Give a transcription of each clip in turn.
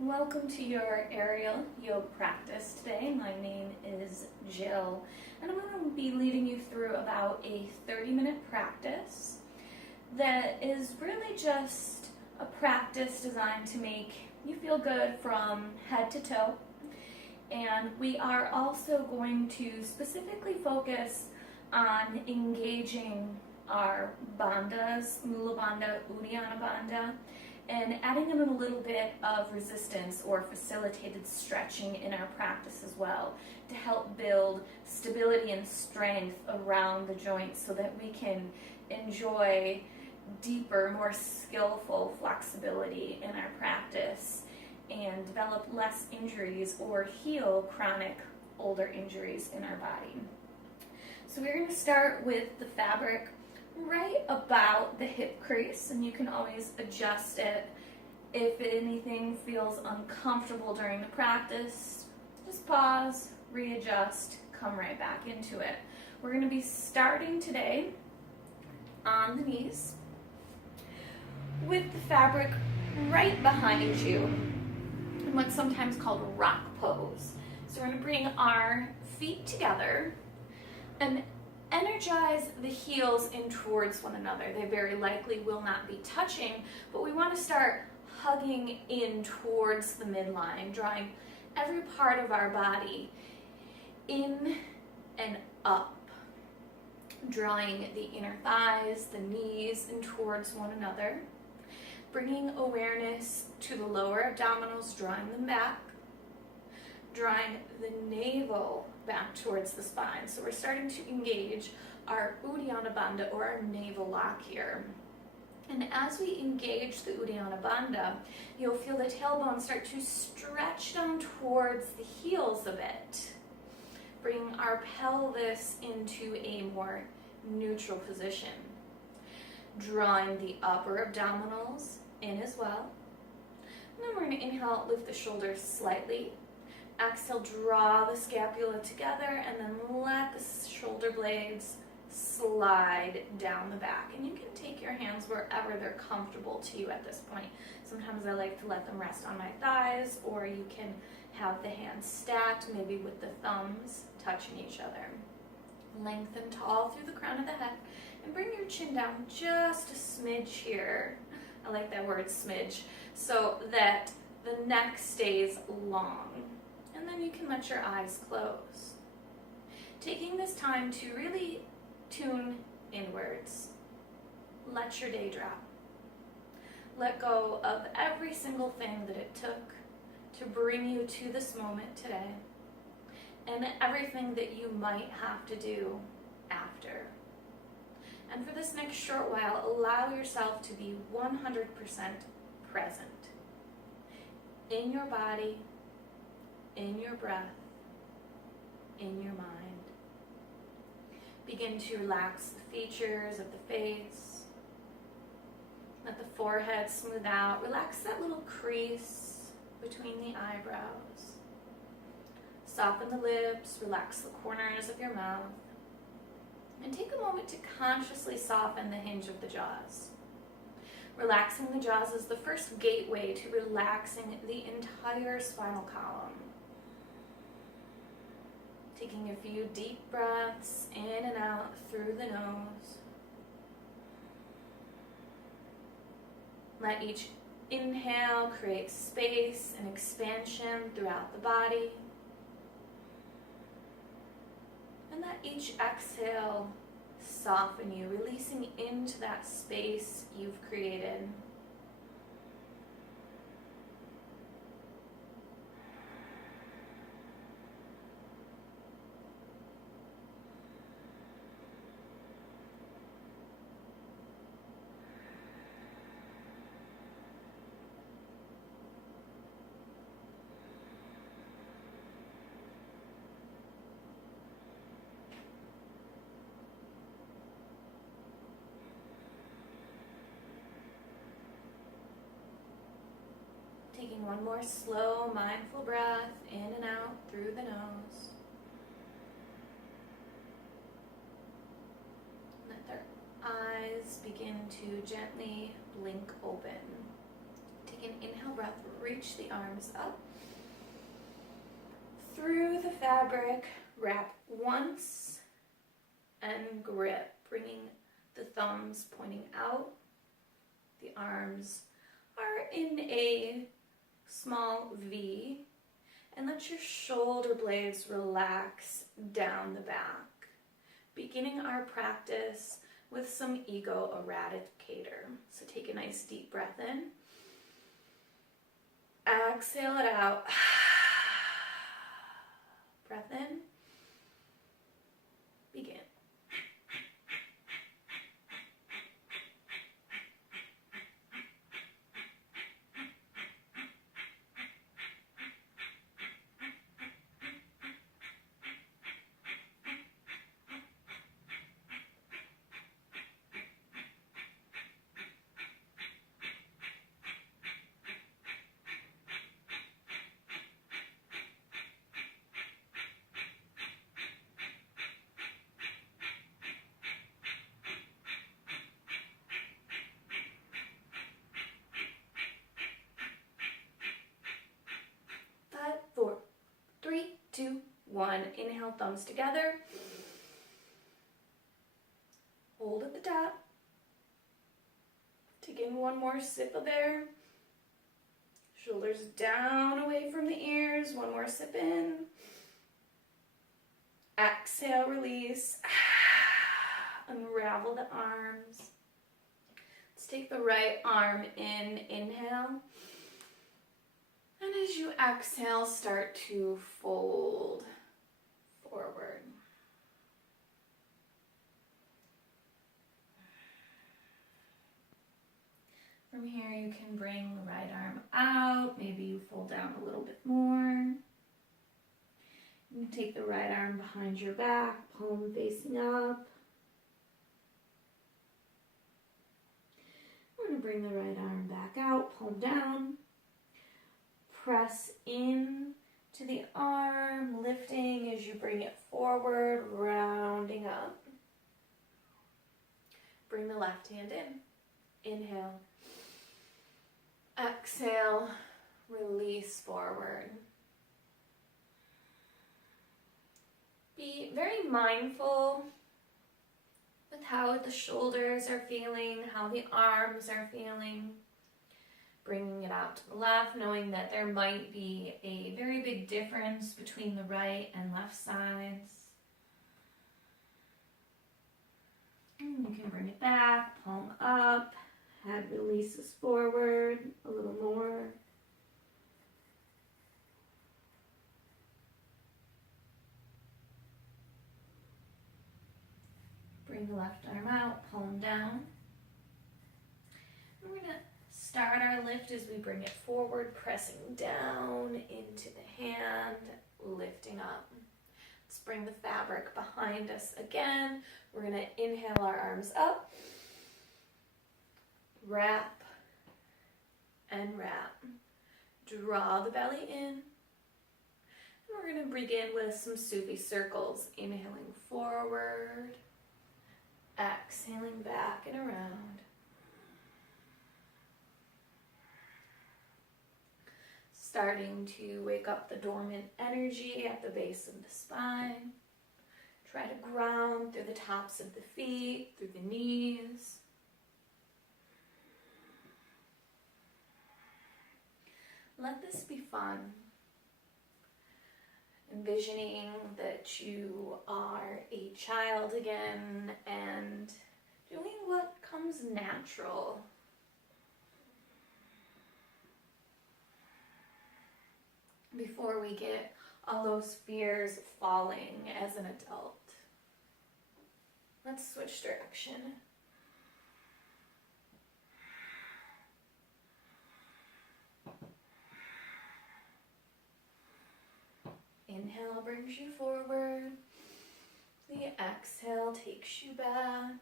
Welcome to your aerial yoga practice today. My name is Jill, and I'm going to be leading you through about a 30-minute practice that is really just a practice designed to make you feel good from head to toe. And we are also going to specifically focus on engaging our bandhas, Mula Bandha, Uddiyana Bandha, and adding in a little bit of resistance or facilitated stretching in our practice as well to help build stability and strength around the joints so that we can enjoy deeper, more skillful flexibility in our practice and develop less injuries or heal chronic older injuries in our body. So we're going to start with the fabric right about the hip crease, and you can always adjust it if anything feels uncomfortable during the practice. Just pause, readjust, come right back into it. We're going to be starting today on the knees with the fabric right behind you in what's sometimes called rock pose. So we're going to bring our feet together and energize the heels in towards one another. They very likely will not be touching, but we want to start hugging in towards the midline, drawing every part of our body in and up, drawing the inner thighs, the knees in towards one another, bringing awareness to the lower abdominals, drawing them back, drawing the navel back towards the spine. So we're starting to engage our Uddiyana Bandha, or our navel lock here. And as we engage the Uddiyana Bandha, you'll feel the tailbone start to stretch down towards the heels a bit, bringing our pelvis into a more neutral position, drawing the upper abdominals in as well. And then we're going to inhale, lift the shoulders slightly. Exhale, draw the scapula together, and then let the shoulder blades slide down the back. And you can take your hands wherever they're comfortable to you at this point. Sometimes I like to let them rest on my thighs, or you can have the hands stacked, maybe with the thumbs touching each other. Lengthen tall through the crown of the head, and bring your chin down just a smidge here. I like that word, smidge, so that the neck stays long. And then you can let your eyes close. Taking this time to really tune inwards. Let your day drop. Let go of every single thing that it took to bring you to this moment today, and everything that you might have to do after. And for this next short while, allow yourself to be 100% present in your body, in your breath, in your mind. Begin to relax the features of the face. Let the forehead smooth out. Relax that little crease between the eyebrows. Soften the lips. Relax the corners of your mouth. And take a moment to consciously soften the hinge of the jaws. Relaxing the jaws is the first gateway to relaxing the entire spinal column. Taking a few deep breaths in and out through the nose. Let each inhale create space and expansion throughout the body. And let each exhale soften you, releasing into that space you've created. Taking one more slow, mindful breath in and out through the nose. Let their eyes begin to gently blink open. Take an inhale breath reach the arms up through the fabric, wrap once, and grip, bringing the thumbs pointing out. The arms are in a small V, and let your shoulder blades relax down the back. Beginning our practice with some ego eradicator. So take a nice deep breath in. Exhale it out. Breath in. Begin. One. Inhale, thumbs together. Hold at the top. Take in one more sip of air. Shoulders down away from the ears. One more sip in. Exhale, release. Unravel the arms. Let's take the right arm in. Inhale. And as you exhale, start to fold forward. From here, you can bring the right arm out. Maybe you fold down a little bit more. You take the right arm behind your back, palm facing up. We're going to bring the right arm back out, palm down. Press in to the arm, lifting as you bring it forward, rounding up. Bring the left hand in. Inhale. Exhale, release forward. Be very mindful with how the shoulders are feeling, how the arms are feeling. Bringing it out to the left, knowing that there might be a very big difference between the right and left sides. And you can bring it back, palm up, head releases forward a little more. Bring the left arm out, palm down. And we're going to start our lift as we bring it forward, pressing down into the hand, lifting up. Let's bring the fabric behind us again. We're going to inhale our arms up, wrap and wrap. Draw the belly in. And we're going to begin with some Sufi circles. Inhaling forward, exhaling back and around. Starting to wake up the dormant energy at the base of the spine. Try to ground through the tops of the feet, through the knees. Let this be fun. Envisioning that you are a child again and doing what comes natural. Before we get all those fears of falling as an adult. Let's switch direction. Inhale brings you forward. The exhale takes you back.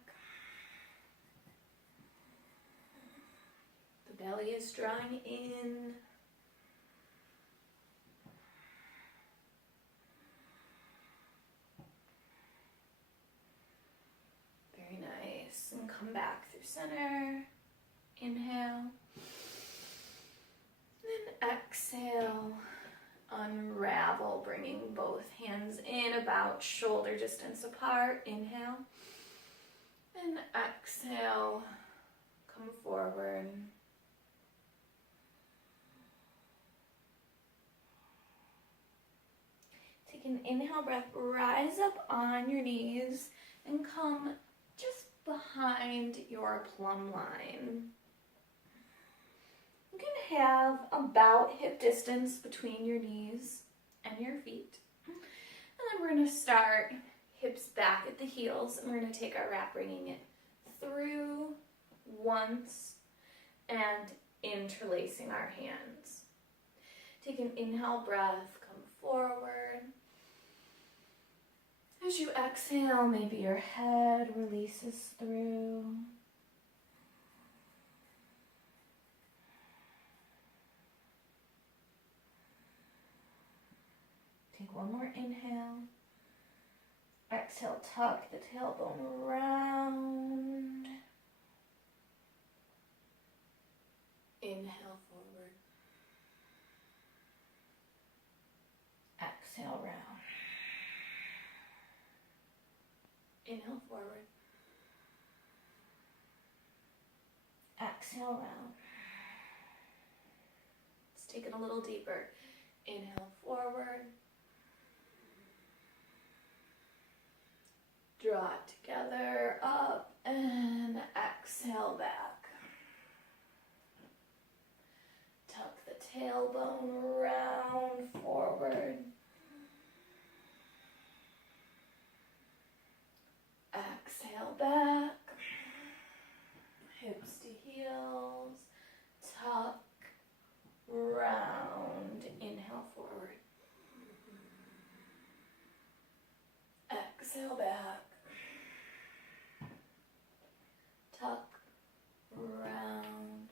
The belly is drawing in. Very nice. And come back through center. Inhale. Then travel, bringing both hands in about shoulder distance apart. Inhale. And exhale, come forward. Take an inhale breath, rise up on your knees and come just behind your plumb line. You can have about hip distance between your knees and your feet. And then we're going to start hips back at the heels, and we're going to take our wrap, bringing it through once and interlacing our hands. Take an inhale breath, come forward. As you exhale, maybe your head releases through. Take one more inhale. Exhale, tuck the tailbone around. Inhale forward. Exhale round. Inhale forward. Exhale round. Let's take it a little deeper. Inhale forward. Draw it together, up, and exhale back. Tuck the tailbone around, forward. Exhale back. Hips to heels. Tuck, round. Inhale forward. Exhale back. Tuck, round.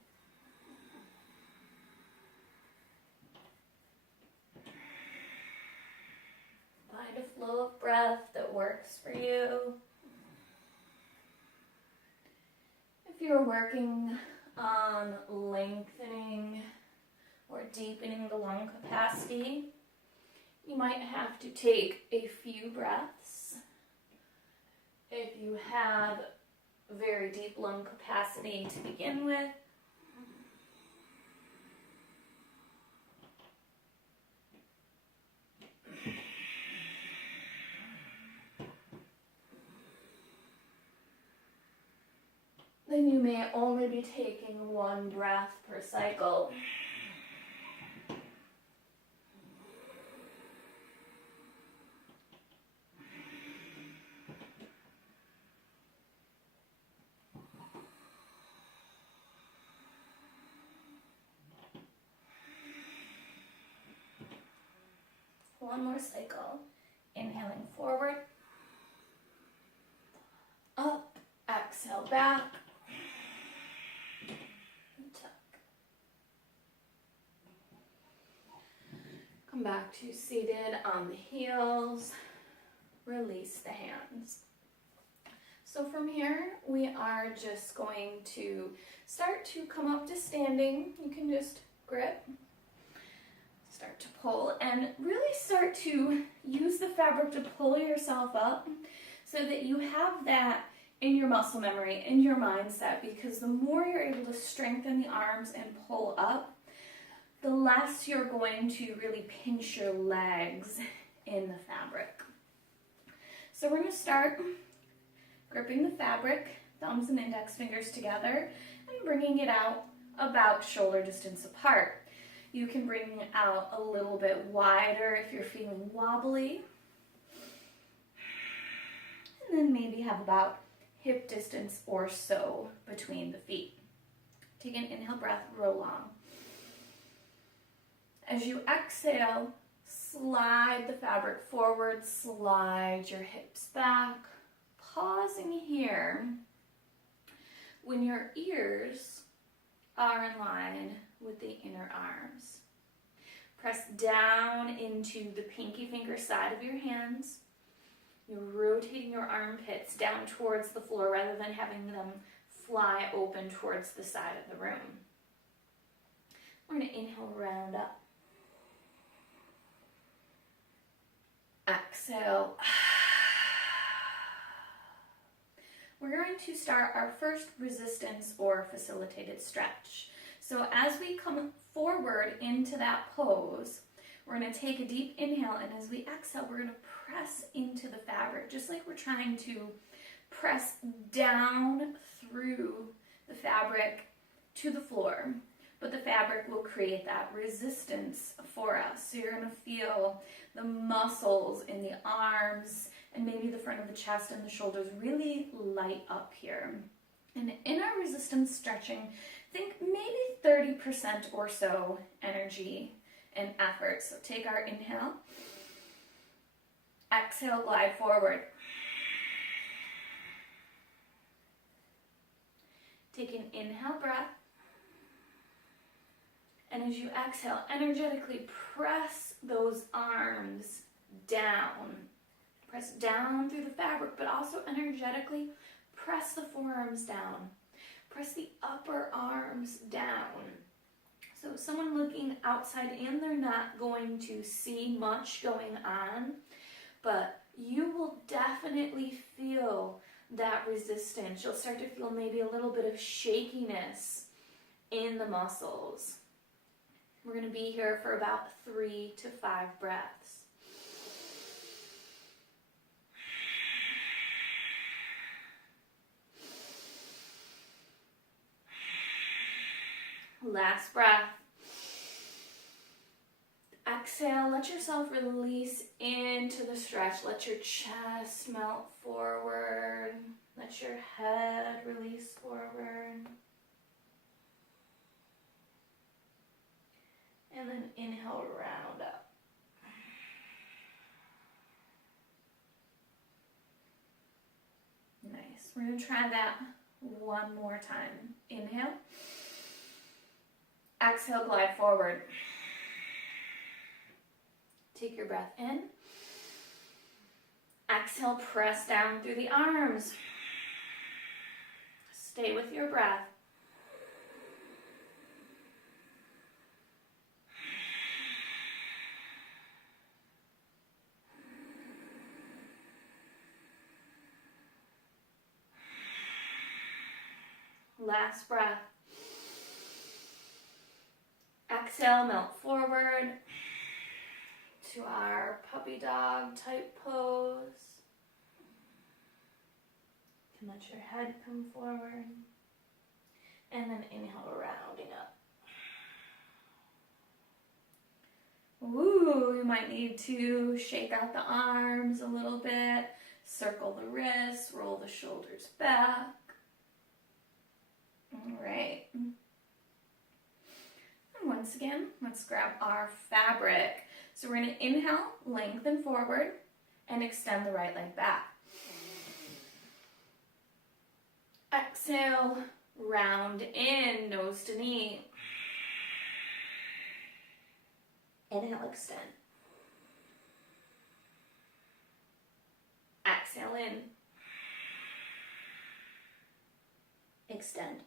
Find a flow of breath that works for you. If you're working on lengthening or deepening the lung capacity, you might have to take a few breaths. If you have very deep lung capacity to begin with, then you may only be taking one breath per cycle. One more cycle. Inhaling forward, up, exhale back, and tuck. Come back to seated on the heels, release the hands. So from here, we are just going to start to come up to standing. You can just grip. Start to pull and really start to use the fabric to pull yourself up so that you have that in your muscle memory, in your mindset, because the more you're able to strengthen the arms and pull up, the less you're going to really pinch your legs in the fabric. So we're going to start gripping the fabric, thumbs and index fingers together, and bringing it out about shoulder distance apart. You can bring it out a little bit wider if you're feeling wobbly. And then maybe have about hip distance or so between the feet. Take an inhale breath, roll long. As you exhale, slide the fabric forward, slide your hips back, pausing here when your ears are in line with the inner arms. Press down into the pinky finger side of your hands. You're rotating your armpits down towards the floor rather than having them fly open towards the side of the room. We're going to inhale, round up. Exhale. We're going to start our first resistance or facilitated stretch. So as we come forward into that pose, we're going to take a deep inhale, and as we exhale, we're going to press into the fabric, just like we're trying to press down through the fabric to the floor. But the fabric will create that resistance for us. So you're going to feel the muscles in the arms and maybe the front of the chest and the shoulders really light up here. And in our resistance stretching, think maybe 30% or so energy and effort. So take our inhale, exhale, glide forward. Take an inhale breath. And as you exhale, energetically press those arms down. Press down through the fabric, but also energetically press the forearms down. Press the upper arms down. So someone looking outside in, they're not going to see much going on, but you will definitely feel that resistance. You'll start to feel maybe a little bit of shakiness in the muscles. We're going to be here for about 3 to 5 breaths. Last breath. Exhale, let yourself release into the stretch. Let your chest melt forward. Let your head release forward. And then inhale, round up. Nice. We're going to try that one more time. Inhale. Exhale, glide forward. Take your breath in. Exhale, press down through the arms. Stay with your breath. Last breath. Exhale, melt forward to our puppy dog type pose. You can let your head come forward. And then inhale, rounding up. Ooh, you might need to shake out the arms a little bit, circle the wrists, roll the shoulders back. All right. And once again, let's grab our fabric. So we're going to inhale, lengthen forward, and extend the right leg back. Exhale, round in, nose to knee. Inhale, extend. Exhale in. Extend.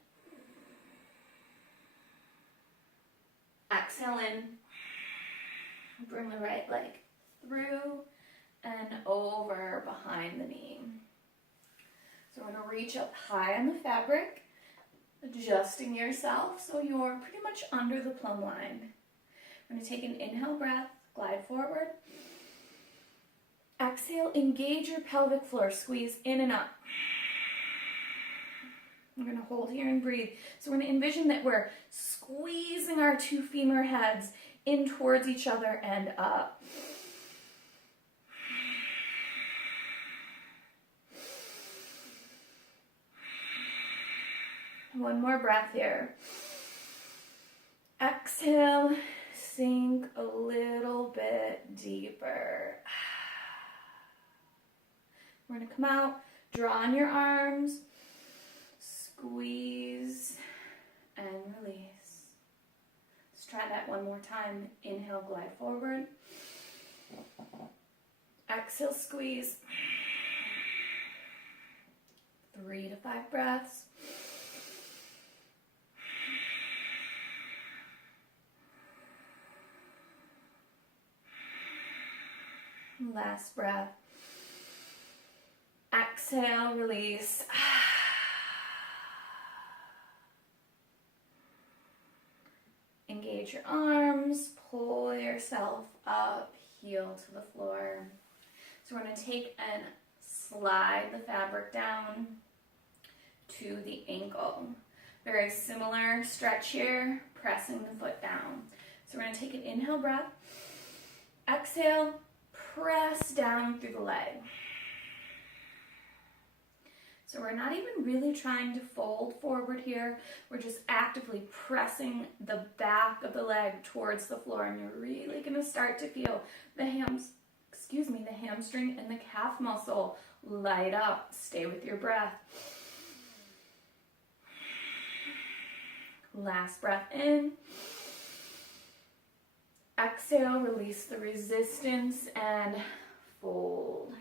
Exhale in. Bring the right leg through and over behind the knee. So we're going to reach up high on the fabric, adjusting yourself so you're pretty much under the plumb line. We're going to take an inhale breath, glide forward. Exhale, engage your pelvic floor, squeeze in and up. We're going to hold here and breathe. So we're going to envision that we're squeezing our two femur heads in towards each other and up. One more breath here. Exhale, sink a little bit deeper. We're going to come out, draw on your arms, squeeze, and release. Let's try that one more time. Inhale, glide forward. Exhale, squeeze. 3 to 5 breaths. Last breath. Exhale, release. Engage your arms, pull yourself up, heel to the floor. So we're going to take and slide the fabric down to the ankle. Very similar stretch here, pressing the foot down. So we're going to take an inhale breath. Exhale, press down through the leg. So we're not even really trying to fold forward here. We're just actively pressing the back of the leg towards the floor, and you're really going to start to feel the hamstring and the calf muscle light up. Stay with your breath. Last breath in. Exhale, release the resistance and fold.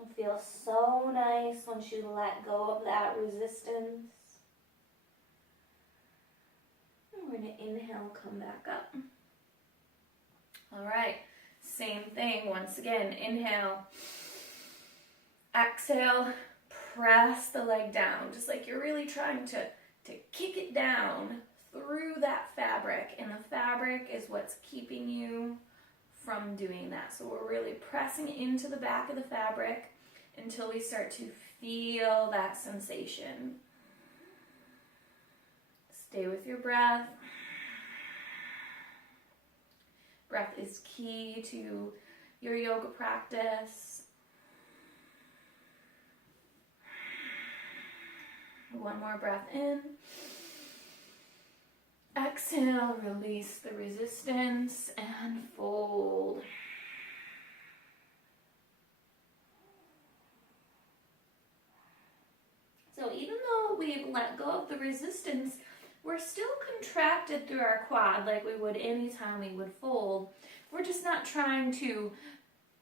It feels so nice once you let go of that resistance. And we're going to inhale, come back up. All right, same thing. Once again, inhale. Exhale, press the leg down, just like you're really trying to kick it down through that fabric. And the fabric is what's keeping you from doing that. So we're really pressing into the back of the fabric until we start to feel that sensation. Stay with your breath. Breath is key to your yoga practice. One more breath in. Exhale, release the resistance and fold. So even though we've let go of the resistance, we're still contracted through our quad like we would anytime we would fold. We're just not trying to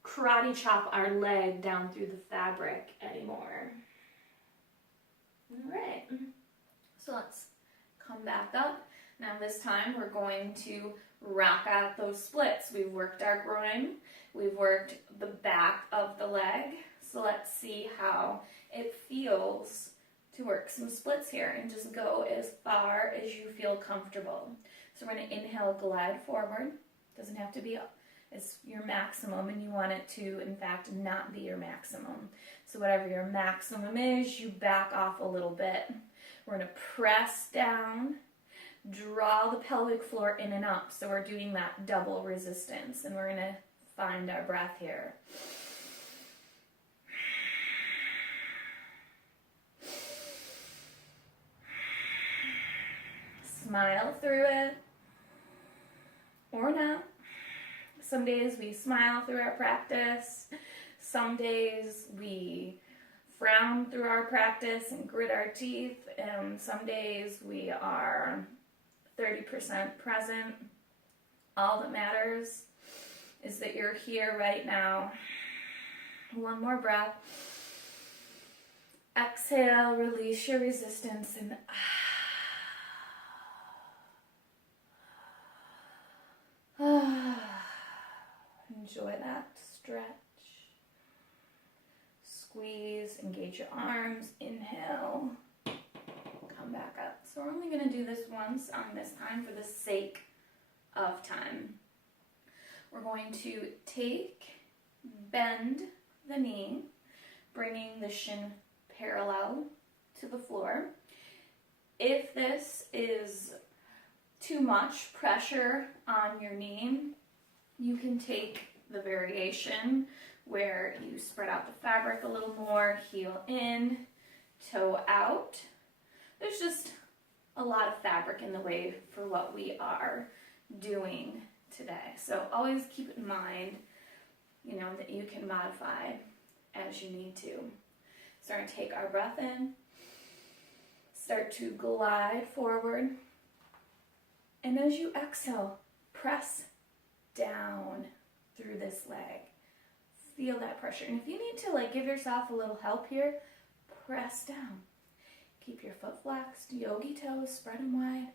karate chop our leg down through the fabric anymore. All right, so let's come back up. Now this time we're going to rock out those splits. We've worked our groin, we've worked the back of the leg. So let's see how it feels to work some splits here, and just go as far as you feel comfortable. So we're going to inhale, glide forward. Doesn't have to be it's your maximum, and you want it to, in fact, not be your maximum. So whatever your maximum is, you back off a little bit. We're going to press down, draw the pelvic floor in and up. So we're doing that double resistance, and we're going to find our breath here. Smile through it, or not. Some days we smile through our practice. Some days we frown through our practice and grit our teeth. And some days we are 30% present. All that matters is that you're here right now. One more breath. Exhale, release your resistance, and enjoy that stretch. Squeeze, engage your arms, inhale, come back up. So we're only going to do this once on this time for the sake of time. We're going to bend the knee, bringing the shin parallel to the floor. If this is too much pressure on your knee, you can take the variation where you spread out the fabric a little more, heel in, toe out. There's just a lot of fabric in the way for what we are doing today. So always keep in mind, that you can modify as you need to. So we're going to take our breath in, start to glide forward, and as you exhale, press down through this leg. Feel that pressure. And if you need to give yourself a little help here, press down. Keep your foot flexed, yogi toes, spread them wide,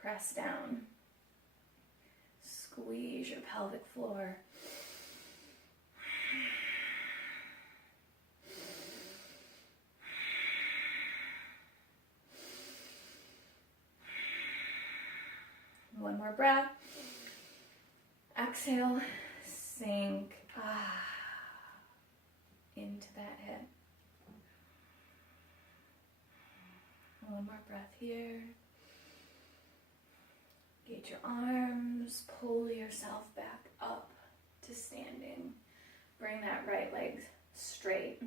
press down. Squeeze your pelvic floor. One more breath. Exhale, sink into that hip. One more breath here. Engage your arms, pull yourself back up to standing. Bring that right leg straight.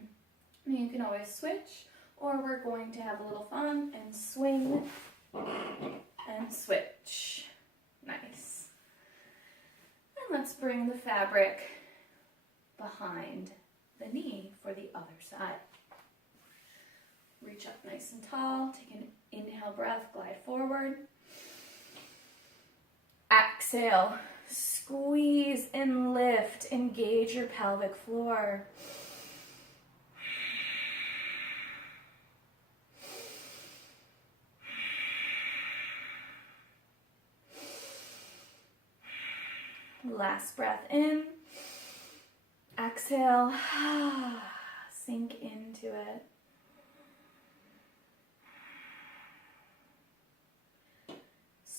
And you can always switch, or we're going to have a little fun and swing and switch. Nice. And let's bring the fabric behind the knee for the other side. Reach up nice and tall. Take an inhale breath, glide forward. Exhale, squeeze and lift. Engage your pelvic floor. Last breath in. Exhale, sink into it.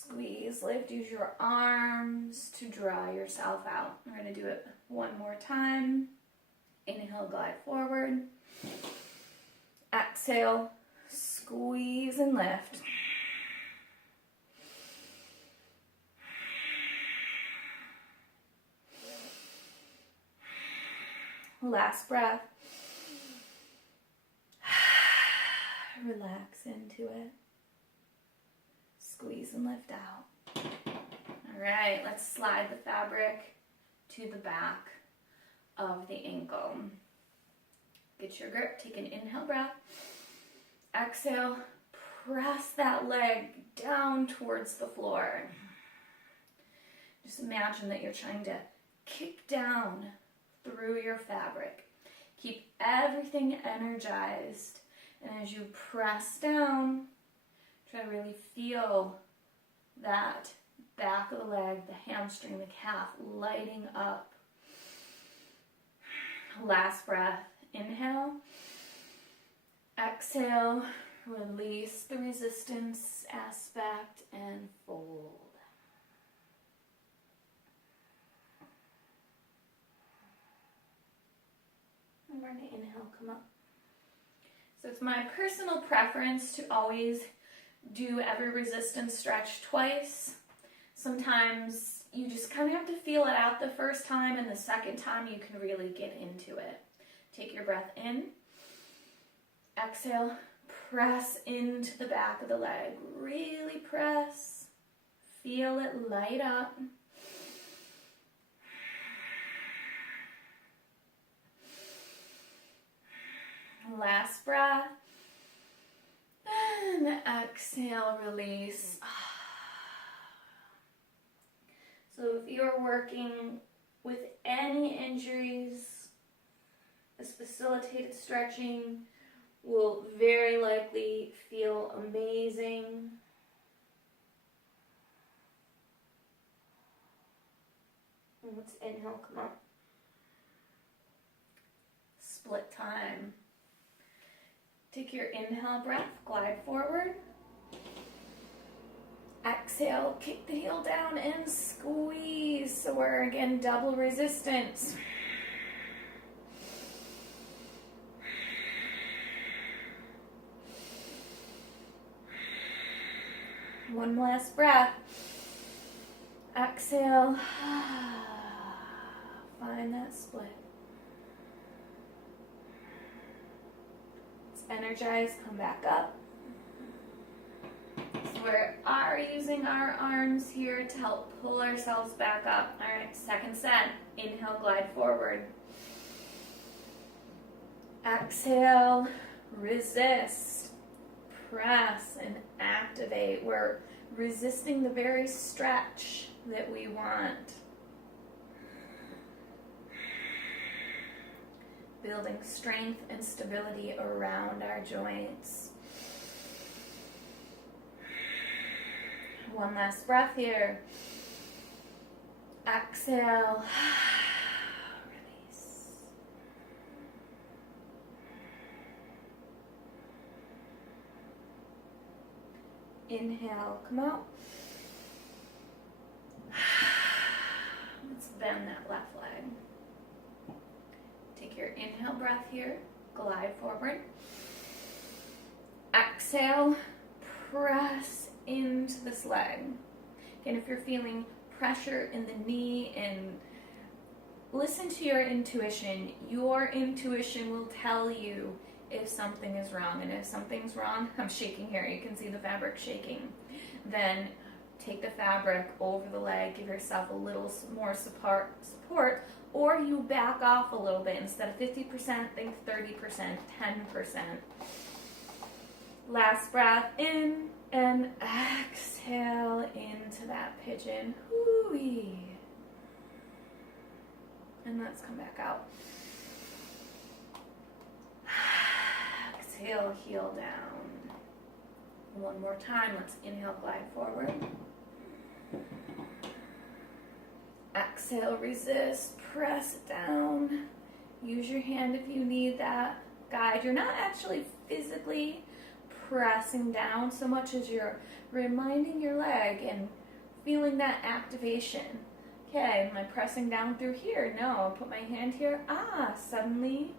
Squeeze, lift, use your arms to draw yourself out. We're going to do it one more time. Inhale, glide forward. Exhale, squeeze and lift. Last breath. Relax into it. Squeeze and lift out. All right, let's slide the fabric to the back of the ankle. Get your grip, take an inhale breath. Exhale, press that leg down towards the floor. Just imagine that you're trying to kick down through your fabric. Keep everything energized. And as you press down, try to really feel that back of the leg, the hamstring, the calf lighting up. Last breath. Inhale. Exhale. Release the resistance aspect and fold. And we're going to inhale, come up. So it's my personal preference to always do every resistance stretch twice. Sometimes you just kind of have to feel it out the first time, and the second time you can really get into it. Take your breath in. Exhale, press into the back of the leg. Really press. Feel it light up. Last breath. And exhale, release. So if you're working with any injuries, this facilitated stretching will very likely feel amazing. And let's inhale, come up. Split time. Take your inhale breath, glide forward. Exhale, kick the heel down and squeeze. So we're again double resistance. One last breath. Exhale. Find that split. Energize, come back up. So we are using our arms here to help pull ourselves back up. All right, second set. Inhale, glide forward. Exhale, resist, press, and activate. We're resisting the very stretch that we want. Building strength and stability around our joints. One last breath here. Exhale. Release. Inhale, come out. Let's bend that left leg. Take your inhale breath here. Glide forward. Exhale. Press into this leg. Again, if you're feeling pressure in the knee, and listen to your intuition. Your intuition will tell you if something is wrong. And if something's wrong, I'm shaking here. You can see the fabric shaking. Then take the fabric over the leg. Give yourself a little more support. Or you back off a little bit. Instead of 50%, think 30%, 10%. Last breath in and exhale into that pigeon. Hoo-wee. And let's come back out. Exhale, heel down. One more time. Let's inhale, glide forward. Exhale, resist, press it down. Use your hand if you need that guide. You're not actually physically pressing down so much as you're reminding your leg and feeling that activation. Okay, am I pressing down through here? No, I'll put my hand here. Suddenly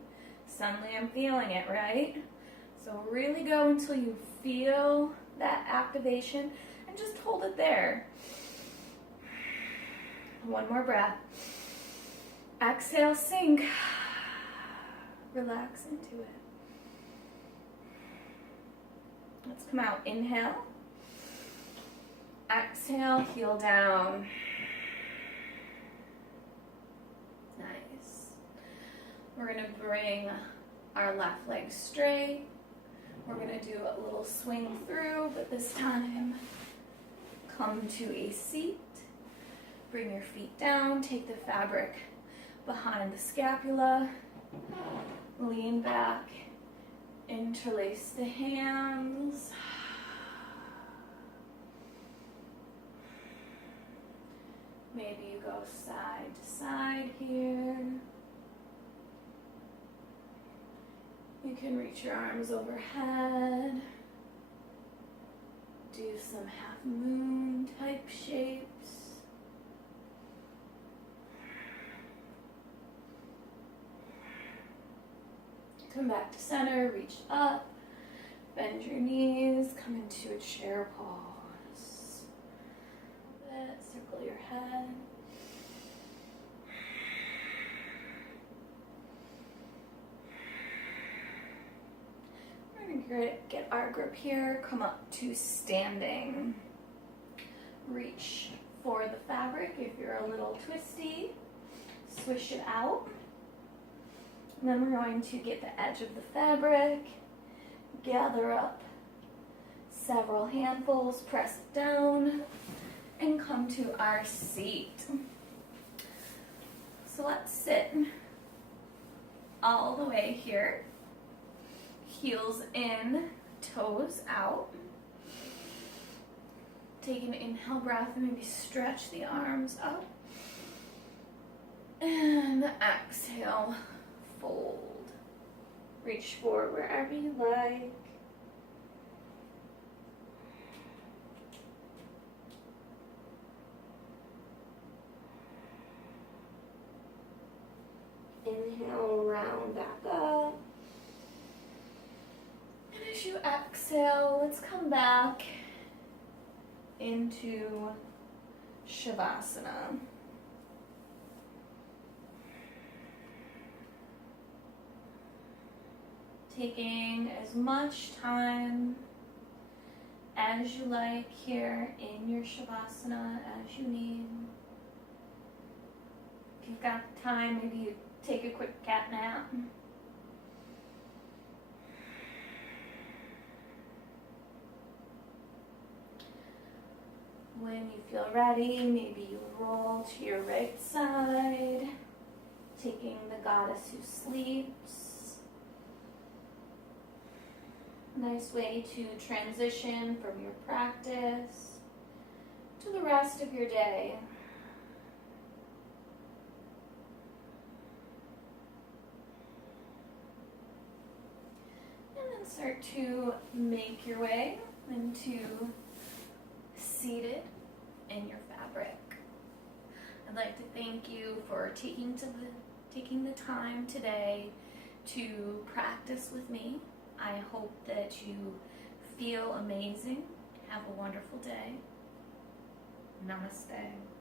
I'm feeling it, right? So really go until you feel that activation and just hold it there. One more breath. Exhale, sink. Relax into it. Let's come out. Inhale. Exhale, heel down. Nice. We're going to bring our left leg straight. We're going to do a little swing through, but this time come to a seat. Bring your feet down. Take the fabric behind the scapula. Lean back. Interlace the hands. Maybe you go side to side here. You can reach your arms overhead. Do some half moon type shapes. Come back to center, reach up, bend your knees, come into a chair pose. Circle your head. We're going to get our grip here, come up to standing. Reach for the fabric if you're a little twisty. Swish it out. And then we're going to get the edge of the fabric, gather up several handfuls, press it down, and come to our seat. So let's sit all the way here. Heels in, toes out. Take an inhale breath and maybe stretch the arms up. And exhale. Fold. Reach forward wherever you like. Inhale, round back up. And as you exhale, let's come back into Shavasana. Taking as much time as you like here in your Shavasana as you need. If you've got time, maybe you take a quick cat nap. When you feel ready, maybe you roll to your right side, taking the goddess who sleeps. Nice way to transition from your practice to the rest of your day. And then start to make your way into seated in your fabric. I'd like to thank you for taking the time today to practice with me. I hope that you feel amazing. Have a wonderful day. Namaste.